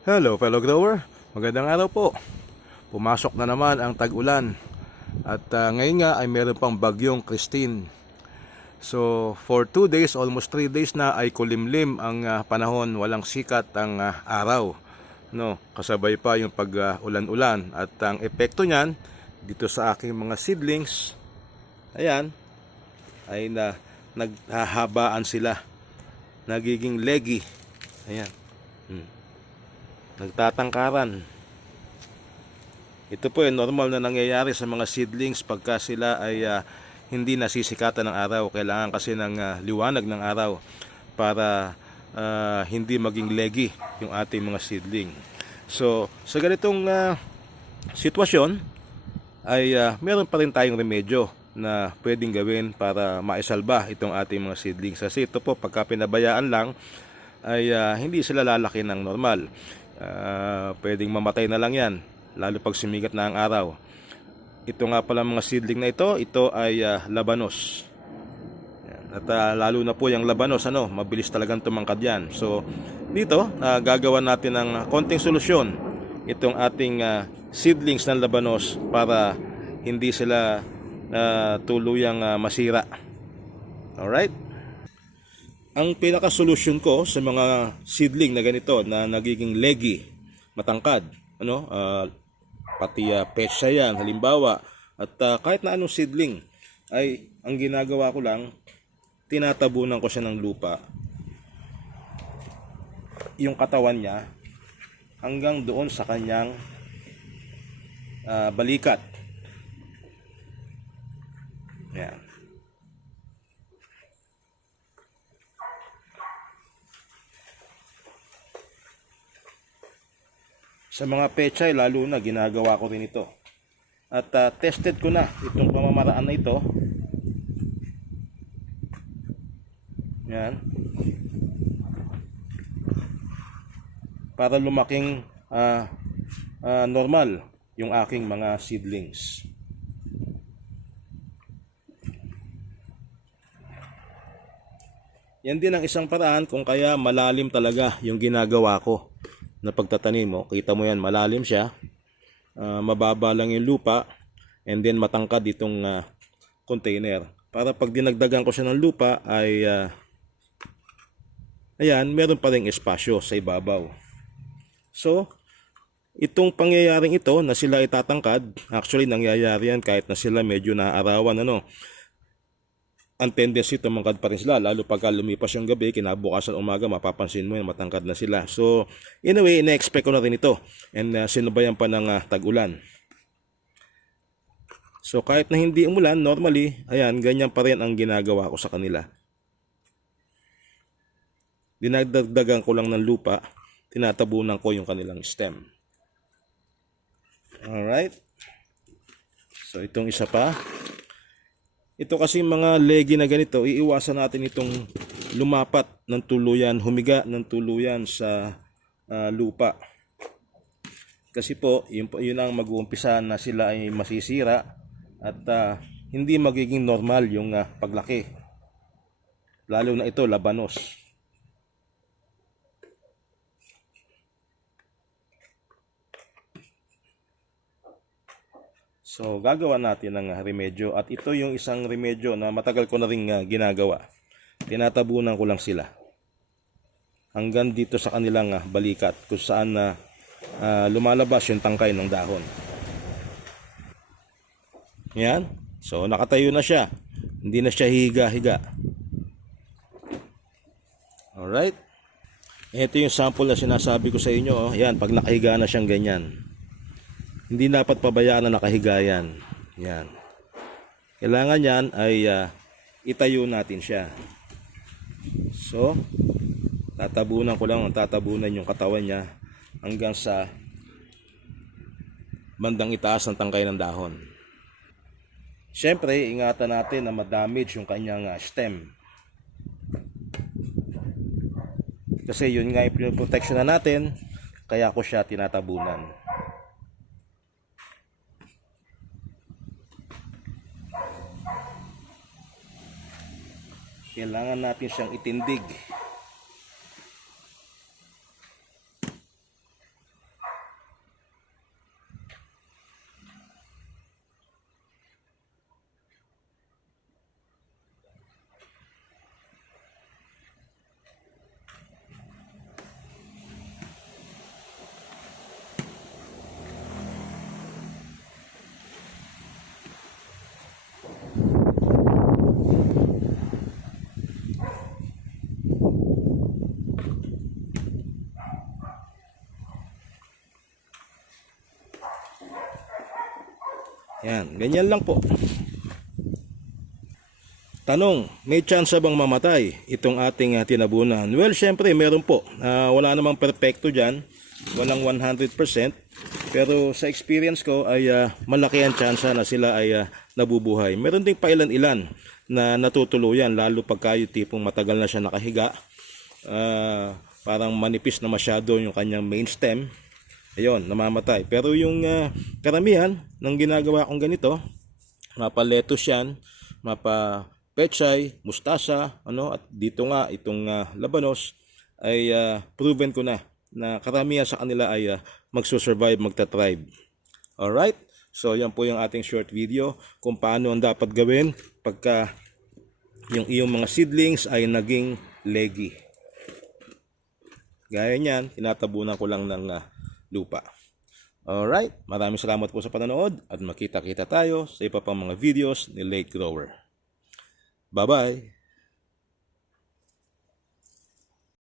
Hello fellow grower, magandang araw po. Pumasok na naman ang tag-ulan at ah, ngayon nga ay meron pang bagyong Christine. So for 2 days, almost 3 days na ay kulimlim ang ah, panahon, walang sikat ang ah, araw. No, kasabay pa yung pag-ulan-ulan at ang epekto niyan dito sa aking mga seedlings, ayan, ay na naghahabaan sila. Nagiging leggy. Ayan. Nagtatangkaran. Ito po ay normal na nangyayari sa mga seedlings pagka sila ay ah, hindi nasisikatan ng araw. Kailangan kasi ng ah, liwanag ng araw para ah, hindi maging leggy yung ating mga seedling. So, sa ganitong ah, sitwasyon ay ah, meron pa rin tayong remedyo na pwedeng gawin para maisalba itong ating mga seedlings. Kasi ito po, pagka pinabayaan lang, ay ah, hindi sila lalaki ng normal. Ah, pwedeng mamatay na lang yan, lalo pag sumigat na ang araw. Ito nga pala mga seedling na ito, ito ay ah, labanos. At ah, lalo na po yung labanos, ano, mabilis talagang tumangkad yan. So, dito, ah, gagawa natin ng konting solusyon itong ating ah, seedlings ng labanos para hindi sila ah, tuluyang ah, masira. Alright? Ang pinaka-solution ko sa mga seedling na ganito na nagiging leggy, matangkad, ano, ah, pati uh, petsa yan, halimbawa, at ah, kahit na anong seedling, ay ang ginagawa ko lang, tinatabunan ko siya ng lupa. Yung katawan niya, hanggang doon sa kanyang ah, balikat. Sa mga pechay, lalo na ginagawa ko rin ito. At ah, tested ko na itong pamamaraan na ito. Yan. Para lumaking ah, ah, normal yung aking mga seedlings. Yan din ang isang paraan kung kaya malalim talaga yung ginagawa ko na pagtatanim mo. Kita mo yan, malalim siya. Ah, mababa lang yung lupa and then matangkad itong ah, container. Para pag dinagdagan ko siya ng lupa ay ah, ayan, meron pa ring espasyo sa ibabaw. So, itong pangyayaring ito na sila itatangkad, actually nangyayari yan kahit na sila medyo naaarawan ano ang tendency tumangkad pa rin sila lalo pagka lumipas yung gabi kinabukasan umaga mapapansin mo yan matangkad na sila. So in a way ina-expect ko na rin ito. And uh, sinubayan pa ng uh, tag-ulan. So kahit na hindi umulan normally ayan ganyan pa rin ang ginagawa ko sa kanila. Dinagdagdagan ko lang ng lupa tinatabunan ko yung kanilang stem. Alright. So itong isa pa ito kasi mga legi na ganito, iiwasan natin itong lumapat ng tuluyan, humiga ng tuluyan sa ah, lupa. Kasi po, yun, yun ang mag-uumpisa na sila ay masisira at ah, hindi magiging normal yung ah, paglaki. Lalo na ito, labanos. So, gagawa natin ng ah, remedyo at ito yung isang remedyo na matagal ko na rin ah, ginagawa. Tinatabunan ko lang sila. Hanggang dito sa kanilang ah, balikat kung saan na lumalabas yung tangkay ng dahon. Yan. So, nakatayo na siya. Hindi na siya higa-higa. Alright. Ito yung sample na sinasabi ko sa inyo. Oh. Yan, pag nakahiga na siyang ganyan. Hindi dapat pabayaan na nakahiga yan. Yan. Kailangan yan ay ah, itayo natin siya. So, tatabunan ko lang, tatabunan yung katawan niya hanggang sa bandang itaas ng tangkay ng dahon. Siyempre, ingatan natin na ma-damage yung kanyang ah, stem. Kasi yun nga yung protection na natin, kaya ko siya tinatabunan. Kailangan natin siyang itindig. Yan, ganyan lang po. Tanong, may chance bang mamatay itong ating uh, tinabunan? Well, syempre, meron po. Ah, wala namang perpekto dyan. Walang 100%. Pero sa experience ko ay ah, malaki ang chance na sila ay ah, nabubuhay. Meron ding pailan-ilan na natutuluyan, lalo pagka yung tipong matagal na siya nakahiga. Ah, parang manipis na masyado yung kanyang main stem. Ayun, namamatay. Pero yung ah, karamihan ng ginagawa kong ganito, mapa lettuce yan, mapa pechay, mustasa, ano, at dito nga itong ah, labanos ay ah, proven ko na na karamihan sa kanila ay ah, magsusurvive, magta-thrive. Alright? So, yan po yung ating short video kung paano ang dapat gawin pagka yung iyong mga seedlings ay naging leggy. Gaya niyan, tinatabunan ko lang ng ah, lupa. Alright, maraming salamat po sa panonood at makita-kita tayo sa iba pang mga videos ni Lake Grower. Bye-bye!